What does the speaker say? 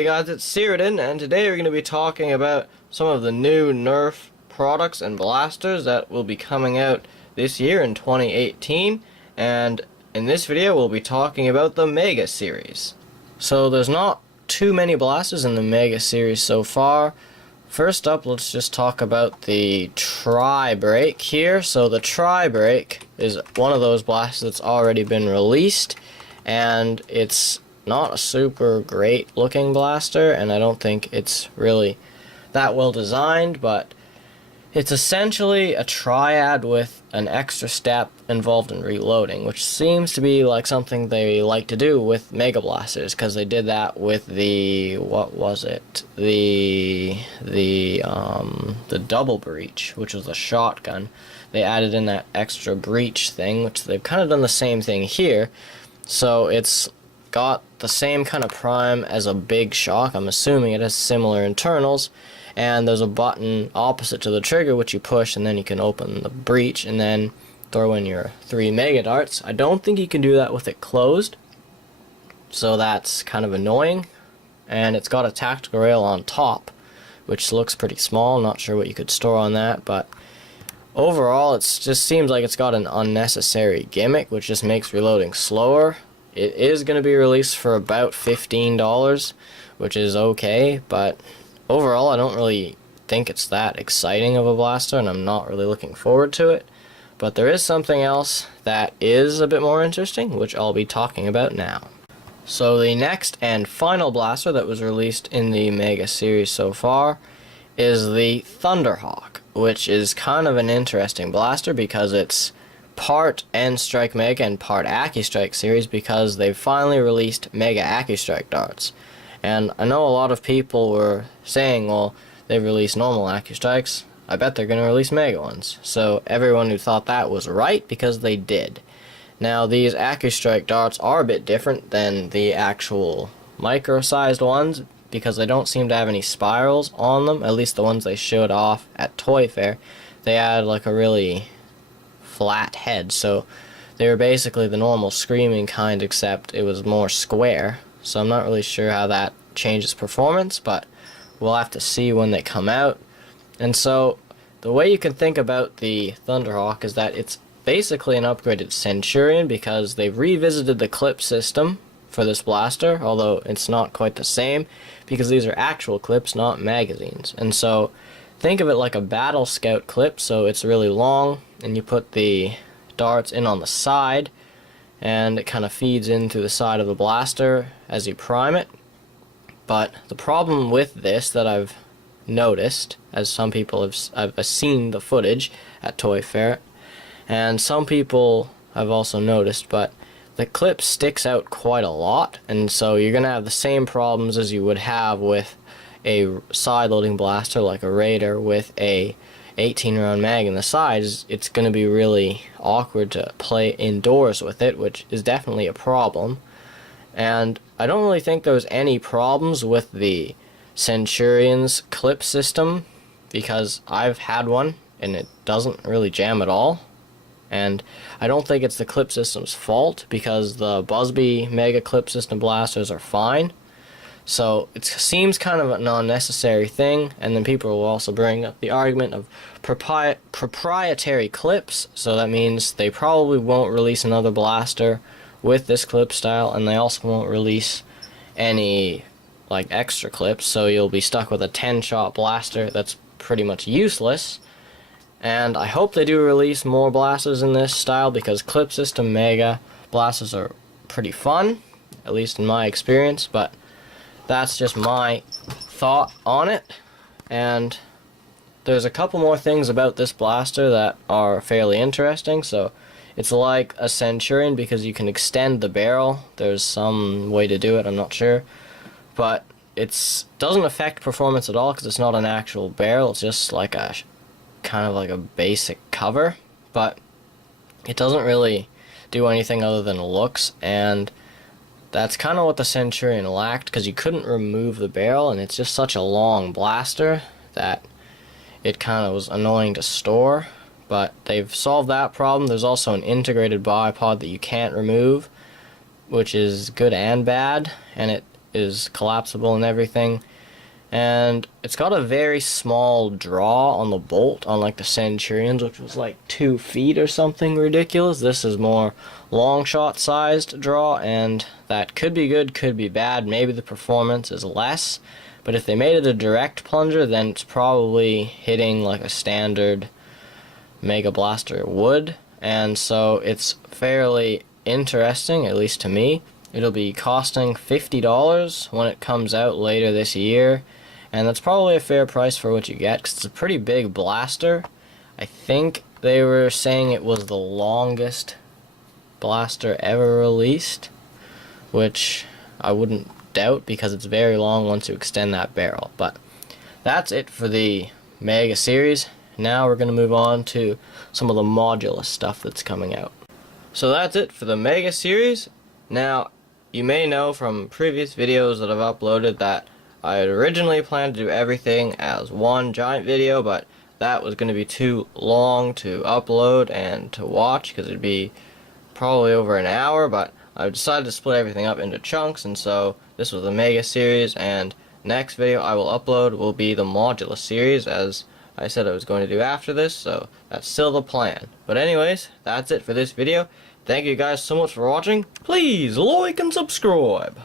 Hey guys, it's Cyrodian, and today we're going to be talking about some of the new Nerf products and blasters that will be coming out this year in 2018, and in this video we'll be talking about the Mega series. So there's not too many blasters in the Mega series so far. First up, let's just talk about the Tri-Break here. So the Tri-Break is one of those blasters that's already been released, and it's not a super great looking blaster, and I don't think it's really that well designed, but it's essentially a triad with an extra step involved in reloading, which seems to be like something they like to do with Mega Blasters, because they did that with the, what was it, the double breach, which was a shotgun. They added in that extra breach thing, which they've kind of done the same thing here. So it's got the same kind of prime as a big shock. I'm assuming it has similar internals, and there's a button opposite to the trigger which you push, and then you can open the breach and then throw in your 3 mega darts. I don't think you can do that with it closed, so that's kind of annoying. And it's got a tactical rail on top, which looks pretty small. Not sure what you could store on that, but overall it just seems like it's got an unnecessary gimmick which just makes reloading slower. It is going to be released for about $15, which is okay, but overall I don't really think it's that exciting of a blaster, and I'm not really looking forward to it. But there is something else that is a bit more interesting, which I'll be talking about now. So the next and final blaster that was released in the Mega series so far is the Thunderhawk, which is kind of an interesting blaster because it's part N-Strike Mega and part AccuStrike series, because they've finally released Mega AccuStrike darts. And I know a lot of people were saying, well, they've released normal AccuStrikes, I bet they're going to release Mega ones. So everyone who thought that was right, because they did. Now these AccuStrike darts are a bit different than the actual micro-sized ones, because they don't seem to have any spirals on them, at least the ones they showed off at Toy Fair. They had like a really flat head, so they were basically the normal screaming kind, except it was more square. So I'm not really sure how that changes performance, but we'll have to see when they come out. And so the way you can think about the Thunderhawk is that it's basically an upgraded Centurion, because they've revisited the clip system for this blaster, although it's not quite the same, because these are actual clips, not magazines. And so think of it like a Battle Scout clip, so it's really long, and you put the darts in on the side, and it kind of feeds in through the side of the blaster as you prime it. But the problem with this that I've noticed, as some people I've seen the footage at Toy Fair, and some people I've also noticed, but the clip sticks out quite a lot, and so you're going to have the same problems as you would have with a side-loading blaster like a Raider with a 18-round mag in the sides. It's going to be really awkward to play indoors with it, which is definitely a problem. And I don't really think there's any problems with the Centurion's clip system, because I've had one and it doesn't really jam at all. And I don't think it's the clip system's fault, because the Busby Mega Clip System blasters are fine. So it seems kind of an unnecessary thing, and then people will also bring up the argument of proprietary clips, so that means they probably won't release another blaster with this clip style, and they also won't release any like extra clips, so you'll be stuck with a 10-shot blaster that's pretty much useless. And I hope they do release more blasters in this style, because clip system Mega blasters are pretty fun, at least in my experience. But that's just my thought on it. And there's a couple more things about this blaster that are fairly interesting. So it's like a Centurion, because you can extend the barrel. There's some way to do it, I'm not sure. But it doesn't affect performance at all, because it's not an actual barrel. It's just like a kind of like a basic cover, but it doesn't really do anything other than looks, and that's kind of what the Centurion lacked, because you couldn't remove the barrel, and it's just such a long blaster that it kind of was annoying to store. But they've solved that problem. There's also an integrated bipod that you can't remove, which is good and bad, and it is collapsible and everything. And it's got a very small draw on the bolt, unlike the Centurions, which was like 2 feet or something ridiculous. This is more long shot sized draw, and that could be good, could be bad. Maybe the performance is less, but if they made it a direct plunger, then it's probably hitting like a standard Mega Blaster would, and so it's fairly interesting, at least to me. It'll be costing $50 when it comes out later this year, and that's probably a fair price for what you get, because it's a pretty big blaster. I think they were saying it was the longest blaster ever released, which I wouldn't doubt, because it's very long once you extend that barrel. But that's it for the Mega series. Now we're going to move on to some of the Modulus stuff that's coming out. So that's it for the Mega series. Now, you may know from previous videos that I've uploaded that I had originally planned to do everything as one giant video, but that was going to be too long to upload and to watch, because it'd be probably over an hour. But I decided to split everything up into chunks, and so this was the Mega series, and next video I will upload will be the Modulus series, as I said I was going to do after this, so that's still the plan. But anyways, that's it for this video. Thank you guys so much for watching. Please like and subscribe.